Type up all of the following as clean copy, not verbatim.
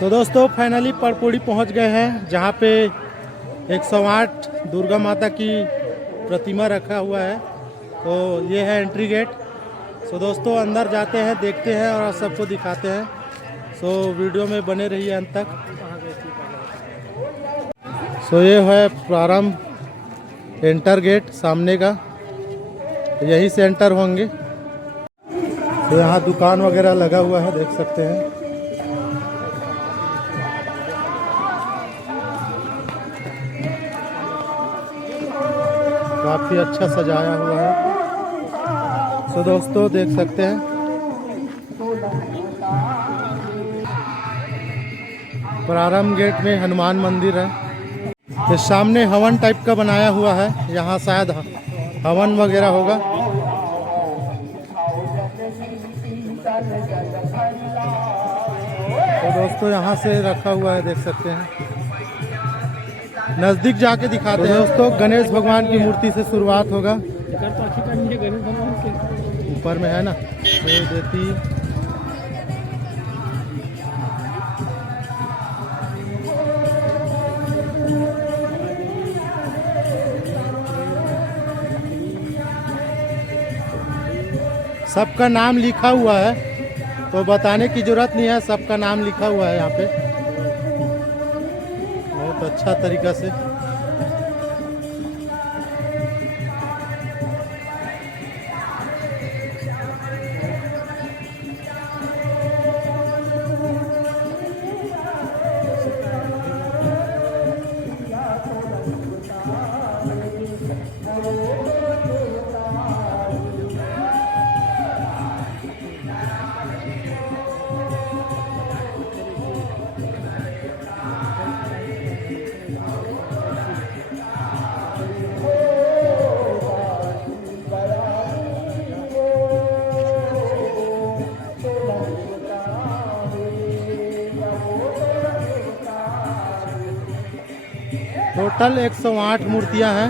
तो दोस्तों फाइनली परपोड़ी पहुंच गए हैं, जहां पे 108 दुर्गा माता की प्रतिमा रखा हुआ है। तो ये है एंट्री गेट। सो दोस्तों अंदर जाते हैं, देखते हैं और सबको दिखाते हैं। सो वीडियो में बने रहिए अंत तक। सो ये है प्रारंभ एंटर गेट सामने का, यहीं से एंटर होंगे। तो यहाँ दुकान वगैरह लगा हुआ है, देख सकते हैं। काफ़ी अच्छा सजाया हुआ है। सो दोस्तों देख सकते हैं प्रारंभ गेट में हनुमान मंदिर है। तो सामने हवन टाइप का बनाया हुआ है, यहाँ शायद हवन वगैरह होगा। तो दोस्तों यहाँ से रखा हुआ है, देख सकते हैं। नज़दीक जाके दिखाते हैं दोस्तों। गणेश भगवान की मूर्ति से शुरुआत होगा। ऊपर में है ना, ये देती सबका नाम लिखा हुआ है, तो बताने की जरूरत नहीं है, सबका नाम लिखा हुआ है यहाँ पे बहुत अच्छा तरीका से। टोटल 108 मूर्तियां हैं।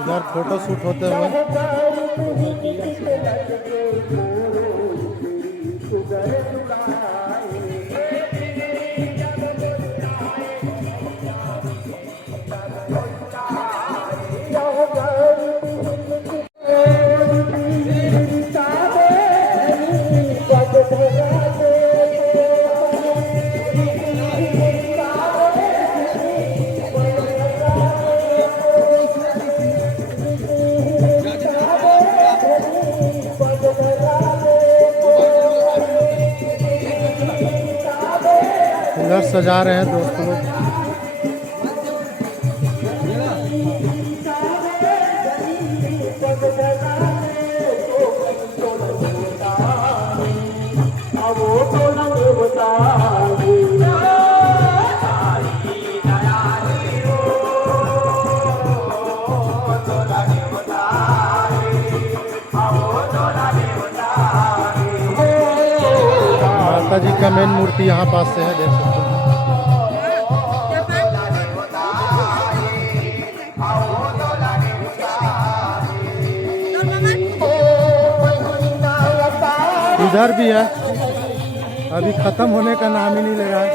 इधर फोटो शूट होते हुए इधर सजा रहे हैं दोस्तों लोग। माता जी का मेन मूर्ति यहाँ पास से है, देख सकते हैं। इधर भी है, अभी खत्म होने का नाम ही नहीं ले रहा है।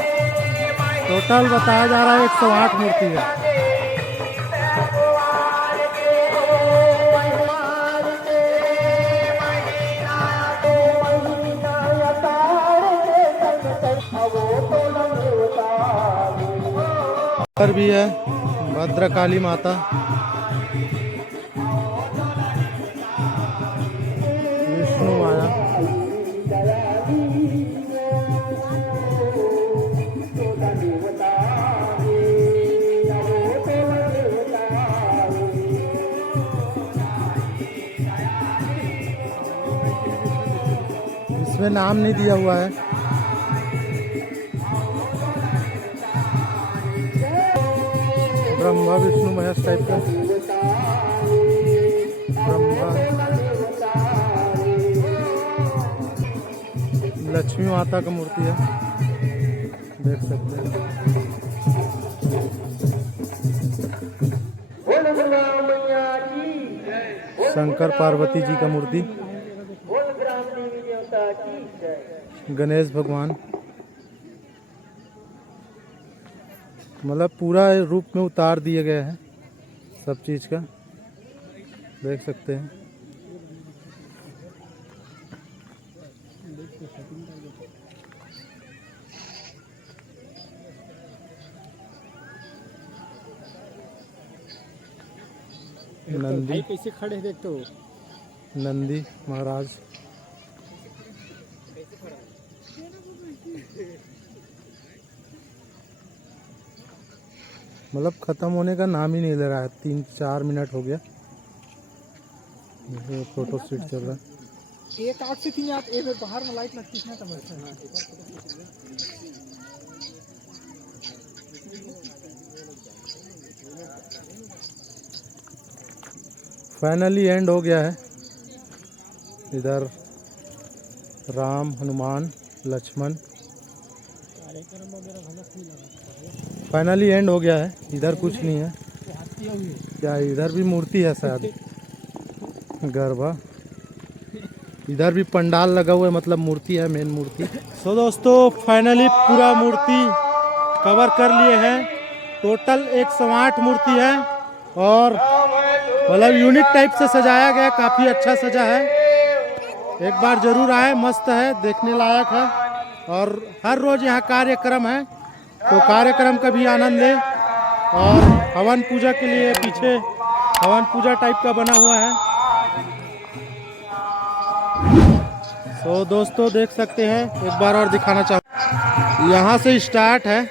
टोटल बताया जा रहा है 108 मूर्ति है। पर भी है भद्रकाली माता, विष्णु माया। इसमें नाम नहीं दिया हुआ है। ब्रह्मा विष्णु महेश टाइप का, ब्रह्मा लक्ष्मी माता का मूर्ति है, देख सकते हैं। शंकर पार्वती जी का मूर्ति, गणेश भगवान, मतलब पूरा रूप में उतार दिए गए हैं सब चीज़ का, देख सकते हैं। नंदी कैसे खड़े देखते हो, नंदी महाराज, मतलब ख़त्म होने का नाम ही नहीं ले रहा है। 3-4 मिनट हो गया, फोटो शूट चल रहा है। एक 8 से 3 आप एक बाहर में लाइट लगती है ना, फाइनली एंड हो गया है। इधर राम, हनुमान, लक्ष्मण, फाइनली एंड हो गया है। इधर कुछ नहीं है क्या? इधर भी मूर्ति है शायद, गरबा। इधर भी पंडाल लगा हुआ है, मतलब मूर्ति है, मेन मूर्ति। सो दोस्तों फाइनली पूरा मूर्ति कवर कर लिए हैं। टोटल 108 मूर्ति है और मतलब यूनिक टाइप से सजाया गया, काफ़ी अच्छा सजा है। एक बार जरूर आए, मस्त है, देखने लायक है। और हर रोज़ यहाँ कार्यक्रम है, तो कार्यक्रम का भी आनंद ले। और हवन पूजा के लिए पीछे हवन पूजा टाइप का बना हुआ है। तो दोस्तों देख सकते हैं, एक बार और दिखाना चाहूँ, यहाँ से स्टार्ट है।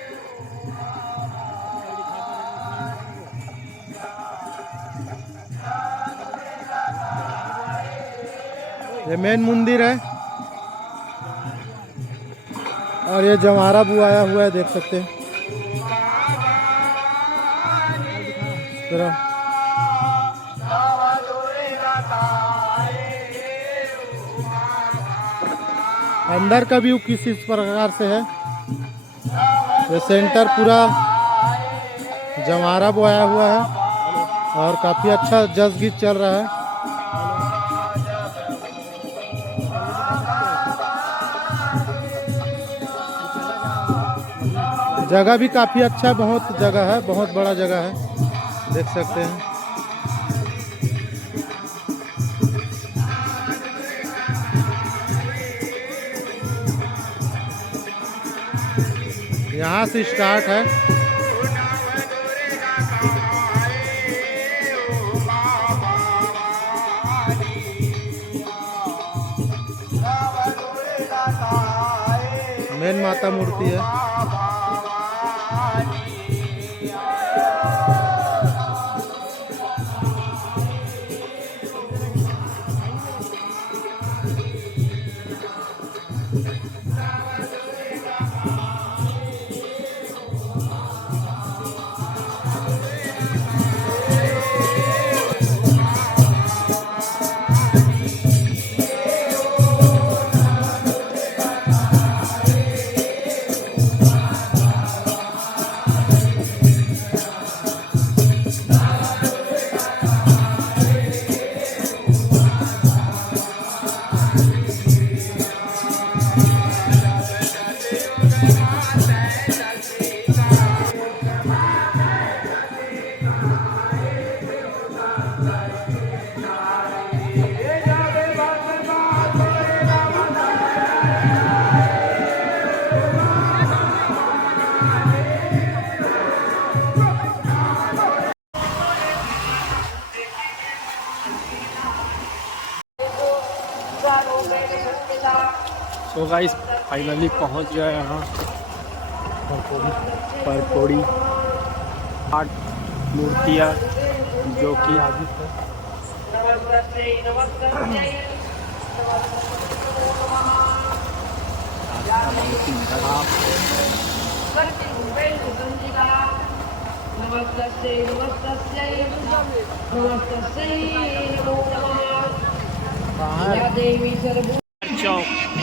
ये मेन मंदिर है और ये जमारा बुआया हुआ है, देख सकते हैं। अंदर का व्यू किसी प्रकार से है। ये सेंटर पूरा जमारा बोया हुआ है और काफ़ी अच्छा जस गीत चल रहा है। जगह भी काफ़ी अच्छा, बहुत जगह है, बहुत बड़ा जगह है, देख सकते हैं। यहाँ से स्टार्ट है। मेन माता मूर्ति है। सो गाइस फाइनली पहुंच गए यहाँ परकोड़ी 8 मूर्तियाँ जो कि चौक